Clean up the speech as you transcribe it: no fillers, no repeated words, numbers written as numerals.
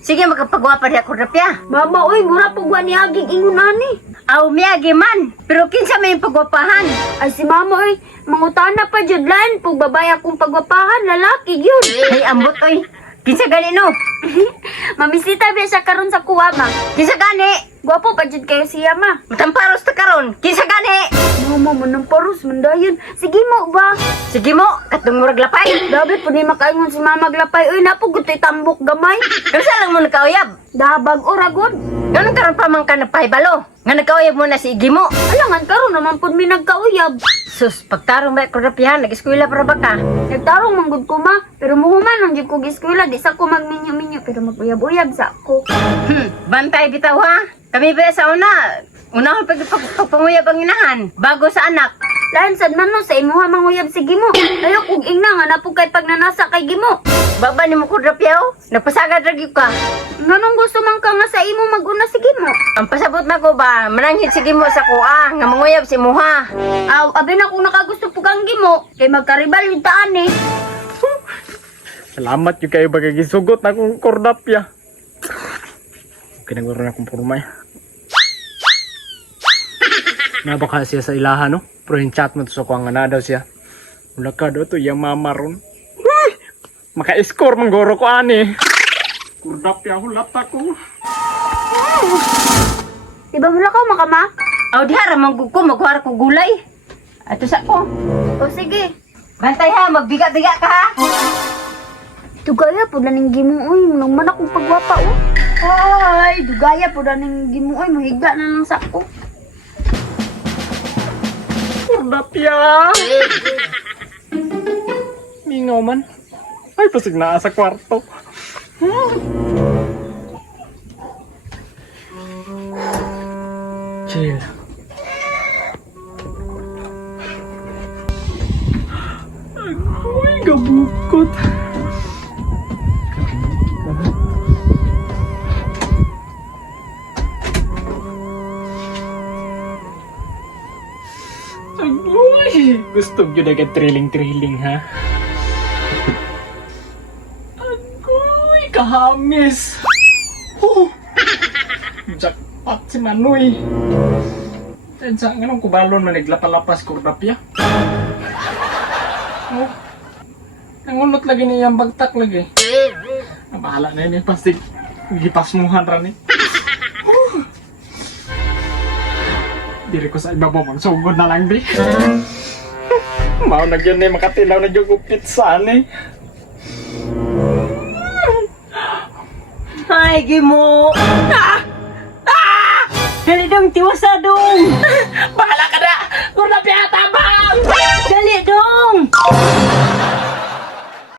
Sige, magkapagwapa niya ko rapya. Mama, oy, mura pagwa ni aging ingon ani. Aw, miyagi man. Pero kinsa may pagwapahan. Ay si mama, oy, mangutana pa jud lan. Pag babae akong pagwapahan, lalaki yun. Ay, ambot oy. Kinsa gani no? Mamisita ba siya karon sa kuwa, ma? Kinsa gani? Gwapo pa jud kayo siya, ma. Matamparos ta karon. Kinsa gani? Mama, manang paros, mandayon. Sige mo ba? Sige mo, katong murag lapay. Dabi po ni makaingon si mama glapay. Uy, napugot tay tambok gamay. Kansa lang mo nakauyab. Dabag o ragod. Ganun karon pa man ka nagpahibalo. Nga nakauyab mo na si Igi mo. Alangan karon naman po mi nagkauyab. Sus, pagtarong ba ko rapyahan, nag-eskwela para ba ka? Nagtarong manggod ko, ma. Pero muhuman ang jud ko giskwela. Di sa ko magminyo-minyo. Pero maguyab-uyab sa ako. Bantay bitaw ha. Kami ba sa una? Unahon pagpanguyab ang inahan. Bago sa anak. Lahan sad man no, sa imuha manguyab si Gimo. Layo kog ingna nga napog kay pagnanasa kay Gimo. Baba ni mo ko rapyaw. Napasagad ragi ka. Nganong gusto man ka nga sa imo maguna si Gimo? Ang pasabot na ko ba, mananghit sige mo sa kuha. Nga manguyab si Muha. Aw, abi na kung nakagusto po kang Gimo. Kay magkaribal yung taan eh. Salamat yung kayo bagagisugot na akong kordapya. Kinagwaro na akong purumay. Nabaka siya sa ilaha, no? Pero yung chat mo to sa kuwang nga na daw siya. Wala ka daw to, yung mama ron. Maka-score manggoro ko, ani. Kordapya, hulat ako. Diba mula ka makama? Aw diha ramang ko magkuha ko gulay. Ato sa ko. O sige. Bantay ha, magbiga-biga ka ha. Dugaya po na ning Gimo. Uy, nang man akong pagwapa oh. Ay, dugaya po na ning Gimo. Uy, mahigla na lang sa ako. Kordapya! Mingaw man. Ay, pasig na sa kwarto. Chill. Agoy, gabukot. Agoy, gusto nyo na ka-trilling-trilling, ha? Agoy, kahamis. Jackpot si Manoy. Sa ganun kubalon na naglapalapas kordapya. Oh, nangunot lagi niya yung bagtak lagi. Bahala na yun eh, pasti gipasmuhan rin eh. Diri ko sa ibabaw, magsugod na lang di. Mao na yun eh, makatilaw na yung pizza eh. Ay, Gimo. Dali dong, tiwasa dong. Bahala ka na! Kordapya, tama!